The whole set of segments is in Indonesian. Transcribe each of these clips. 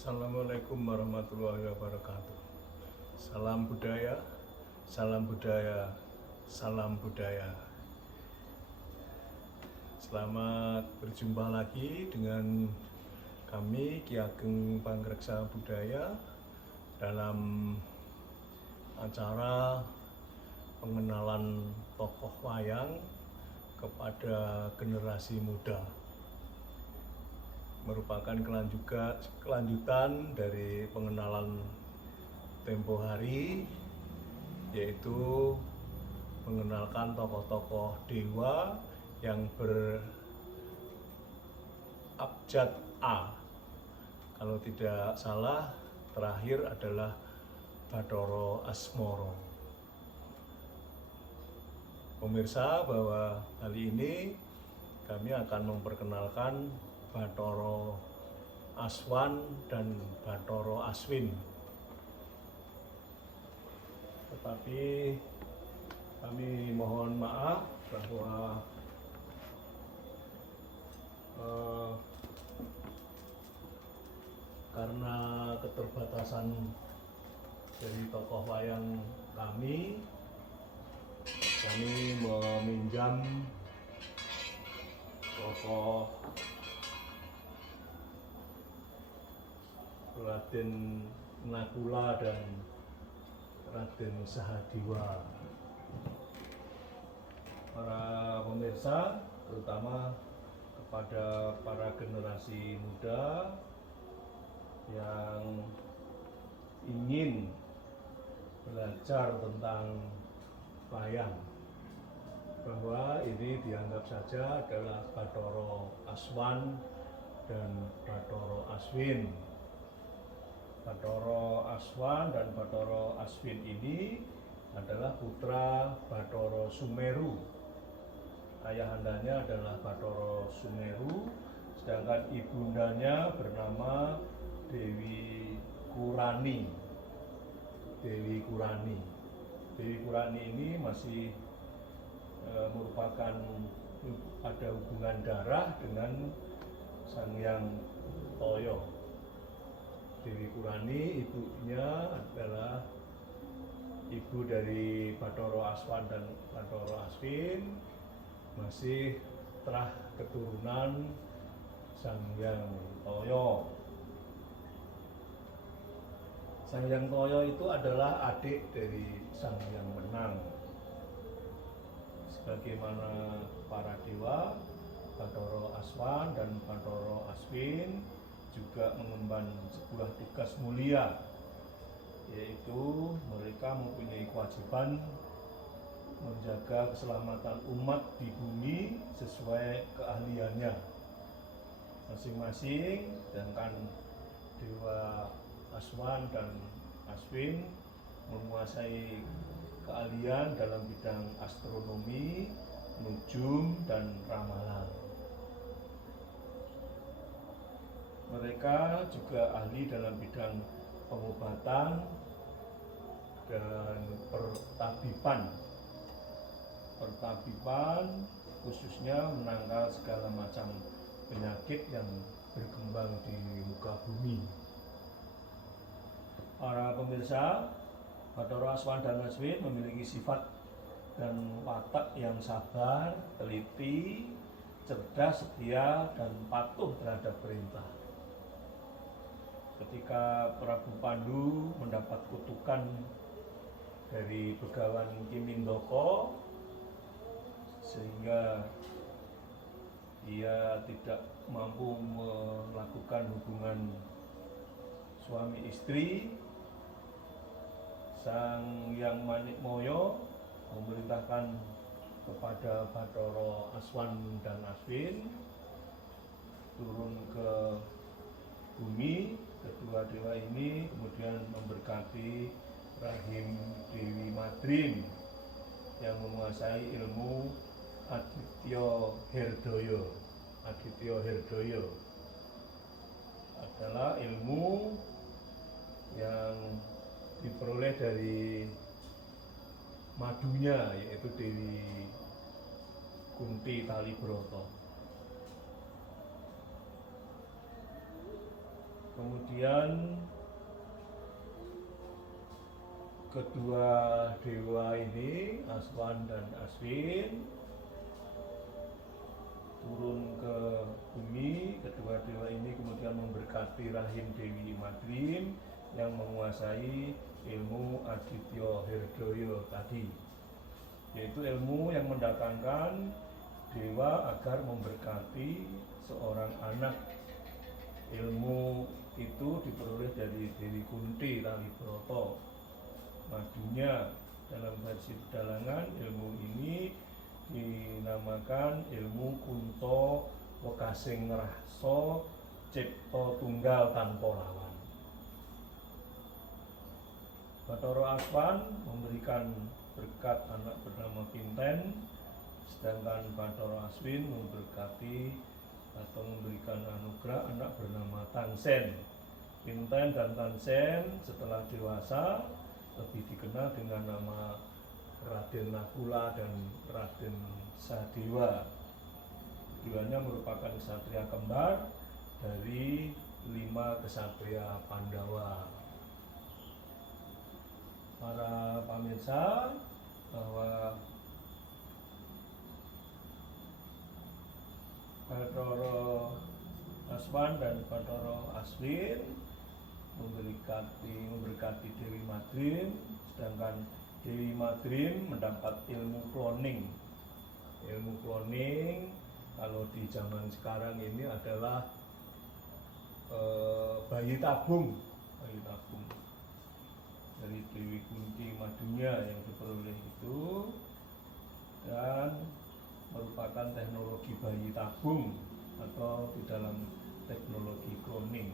Assalamualaikum warahmatullahi wabarakatuh. Salam budaya, salam budaya, salam budaya. Selamat berjumpa lagi dengan kami Ki Ageng Pangreksa Budaya dalam acara pengenalan tokoh wayang kepada generasi muda. Merupakan kelanjutan dari pengenalan tempo hari, yaitu mengenalkan tokoh-tokoh dewa yang berabjad A. Kalau tidak salah, terakhir adalah Bathara Asmara. Pemirsa, bahwa kali ini kami akan memperkenalkan Bathara Aswan dan Bathara Aswin. Tetapi kami mohon maaf bahwa karena keterbatasan dari tokoh wayang kami meminjam tokoh Raden Nakula dan Raden Sahadiwa. Para pemirsa, terutama kepada para generasi muda yang ingin belajar tentang wayang, bahwa ini dianggap saja adalah Bathara Aswan dan Bathara Aswin. Bathara Aswan dan Bathara Aswin ini adalah putra Bathara Sumeru. Ayahandanya adalah Bathara Sumeru, sedangkan ibundanya bernama Dewi Kurani. Dewi Kurani ini masih merupakan ada hubungan darah dengan Sang Hyang Toyo. Dewi Kurani ibunya adalah ibu dari Bathara Aswan dan Bathara Aswin, masih terah keturunan Sang Hyang Toyo. Sang Hyang Toyo itu adalah adik dari Sang Hyang Wenang. Sebagaimana para dewa, Bathara Aswan dan Bathara Aswin juga mengemban sebuah tugas mulia, yaitu mereka mempunyai kewajiban menjaga keselamatan umat di bumi sesuai keahliannya masing-masing. Sedangkan dewa Aswan dan Aswin menguasai keahlian dalam bidang astronomi, nujum, dan ramalan. Mereka juga ahli dalam bidang pengobatan dan pertabiban, khususnya menangkal segala macam penyakit yang berkembang di muka bumi. Para pemirsa, Bathara Aswan dan Aswin memiliki sifat dan watak yang sabar, teliti, cerdas, setia, dan patuh terhadap perintah. Ketika Prabu Pandu mendapat kutukan dari Begawan Kimindaka, sehingga ia tidak mampu melakukan hubungan suami istri, Sang Hyang Manikmaya memerintahkan kepada Bathara Aswan dan Aswin turun ke bumi. Kedua dewa ini kemudian memberkati rahim Dewi Madrim yang menguasai ilmu Aditya Herdaya. Aditya Herdaya adalah ilmu yang diperoleh dari madunya, yaitu Dewi Kunti Talibrata. Kemudian kedua dewa ini, Aswan dan Aswin, turun ke bumi. Kedua dewa ini kemudian memberkati rahim Dewi Madrim yang menguasai ilmu Aditya Hirdoyo tadi, yaitu ilmu yang mendatangkan dewa agar memberkati seorang anak. Ilmu itu diperoleh dari Dewi Kunti Talibroto. Madunya dalam versi pedalangan ilmu ini dinamakan ilmu Kunto Wekasing Rahso Cipto Tunggal Tanpa Lawan. Bathara Aswan memberikan berkat anak bernama Pinten, sedangkan Bathara Aswin memberkati atau memberikan anugerah anak bernama Tansen. Pinten dan Tansen setelah dewasa lebih dikenal dengan nama Raden Nakula dan Raden Sadewa. Keduanya merupakan ksatria kembar dari 5 ksatria Pandawa. Para pemirsa, bahwa Bathara Aswan dan Bathara Aswin memberkati Dewi Madrim, sedangkan Dewi Madrim mendapat ilmu cloning. Ilmu cloning kalau di zaman sekarang ini adalah bayi tabung dari Dewi Kunti Madunya yang diperoleh itu, dan merupakan teknologi bayi tabung atau di dalam teknologi cloning.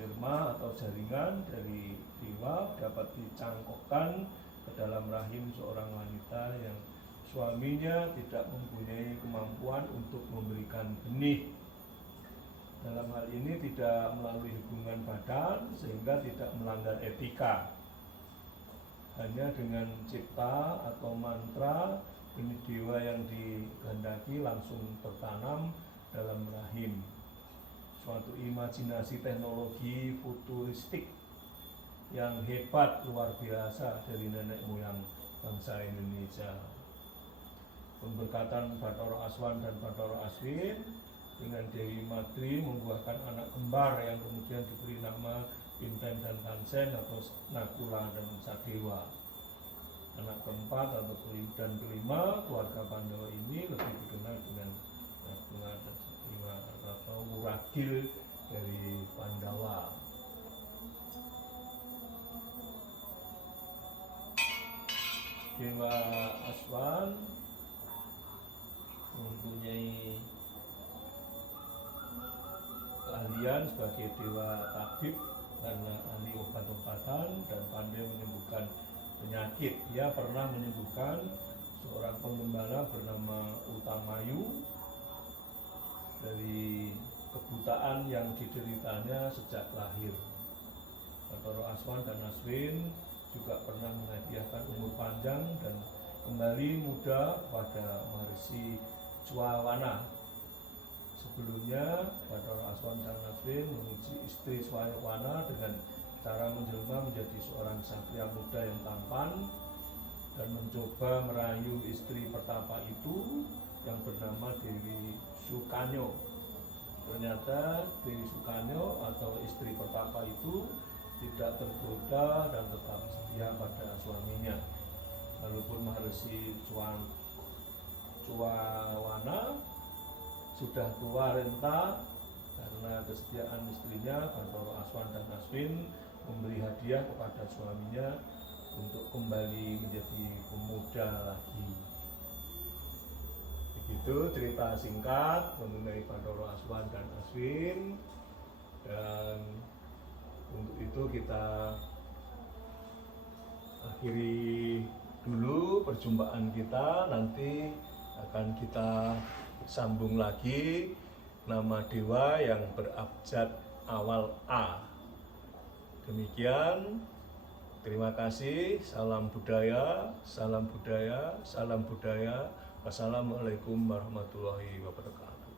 Sperma atau jaringan dari dewa dapat dicangkokkan ke dalam rahim seorang wanita yang suaminya tidak mempunyai kemampuan untuk memberikan benih. Dalam hal ini tidak melalui hubungan badan sehingga tidak melanggar etika. Hanya dengan cipta atau mantra, benih dewa yang dikehendaki langsung tertanam dalam rahim. Suatu imajinasi teknologi futuristik yang hebat, luar biasa dari nenek moyang bangsa Indonesia. Pemberkatan Bathara Aswan dan Bathara Aswin dengan Dewi Madrim membuahkan anak kembar yang kemudian diberi nama Pinten dan Tansen atau Nakula dan Sadewa. Anak keempat atau kelima keluarga Pandawa ini lebih dikenal dengan Nakula dan Sadewa atau Wuragil dari Pandawa. Dewa Aswan mempunyai keahlian sebagai dewa tabib karena ahli obat-obatan dan pandai menyembuhkan penyakit. Dia pernah menyembuhkan seorang penggembala bernama Utamayu dari kebutaan yang dideritanya sejak lahir. Bathara Aswan dan Aswin juga pernah menghadiahkan umur panjang dan kembali muda pada Maharishi Cwawana. Sebelumnya, Bathara Aswan dan Aswin memuji istri Cwawana dengan cara menjelma menjadi seorang ksatria muda yang tampan dan mencoba merayu istri pertapa itu yang bernama Dewi Sukanyo. Ternyata Dewi Sukanyo atau istri pertapa itu tidak tergoda dan tetap setia pada suaminya. Walaupun Maharishi Cwawana sudah tua renta, karena kesetiaan istrinya, Bathara Aswan dan Aswin memberi hadiah kepada suaminya untuk kembali menjadi pemuda lagi. Begitu cerita singkat mengenai Bathara Aswan dan Aswin, dan untuk itu kita akhiri dulu perjumpaan kita. Nanti akan kita sambung lagi nama dewa yang berabjad awal A. Demikian, terima kasih. Salam budaya, salam budaya, salam budaya. Wassalamualaikum warahmatullahi wabarakatuh.